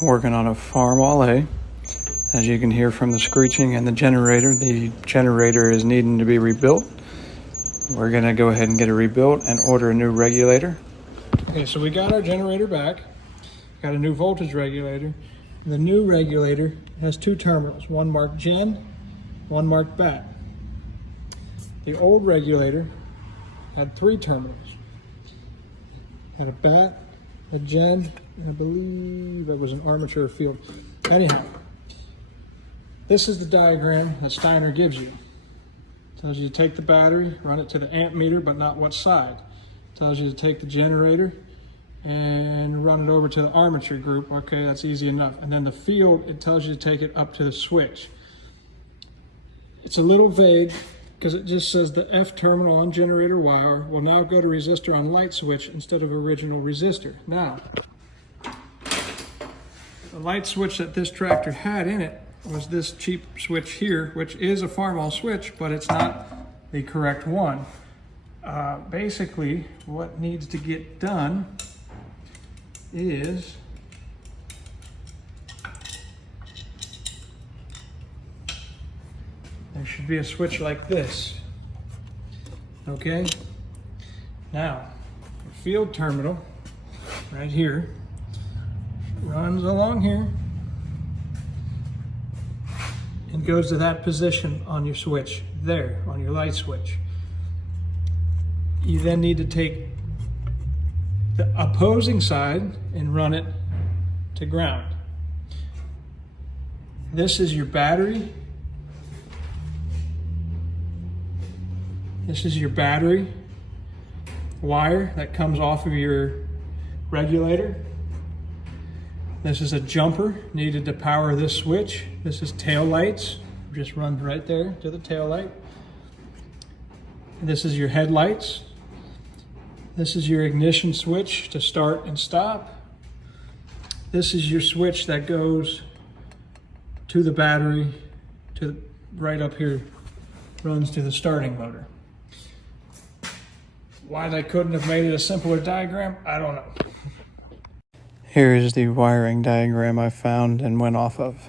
Working on a Farmall A. As you can hear from the screeching and the generator is needing to be rebuilt. We're gonna go ahead and get it rebuilt and order a new regulator. Okay, so we got our generator back. Got a new voltage regulator. The new regulator has two terminals, one marked gen, one marked bat. The old regulator had three terminals. Had a bat, a gen, and I believe it was an armature field. Anyhow, this is the diagram that Steiner gives you. It tells you to take the battery, run it to the amp meter, but not what side. It tells you to take the generator and run it over to the armature group. Okay, that's easy enough. And then the field, it tells you to take it up to the switch. It's a little vague because it just says the F terminal on generator wire will now go to resistor on light switch instead of original resistor. Now, the light switch that this tractor had in it was this cheap switch here, which is a Farmall switch, but it's not the correct one. Basically, what needs to get done is there should be a switch like this. Okay? Now, the field terminal right here runs along here and goes to that position on your switch there, on your light switch. You then need to take the opposing side and run it to ground. This is your battery. This is your battery wire that comes off of your regulator. This is a jumper needed to power this switch. This is tail lights. Just runs right there to the tail light. This is your headlights. This is your ignition switch to start and stop. This is your switch that goes to the battery, to right up here, runs to the starting motor. Why they couldn't have made it a simpler diagram, I don't know. Here is the wiring diagram I found and went off of.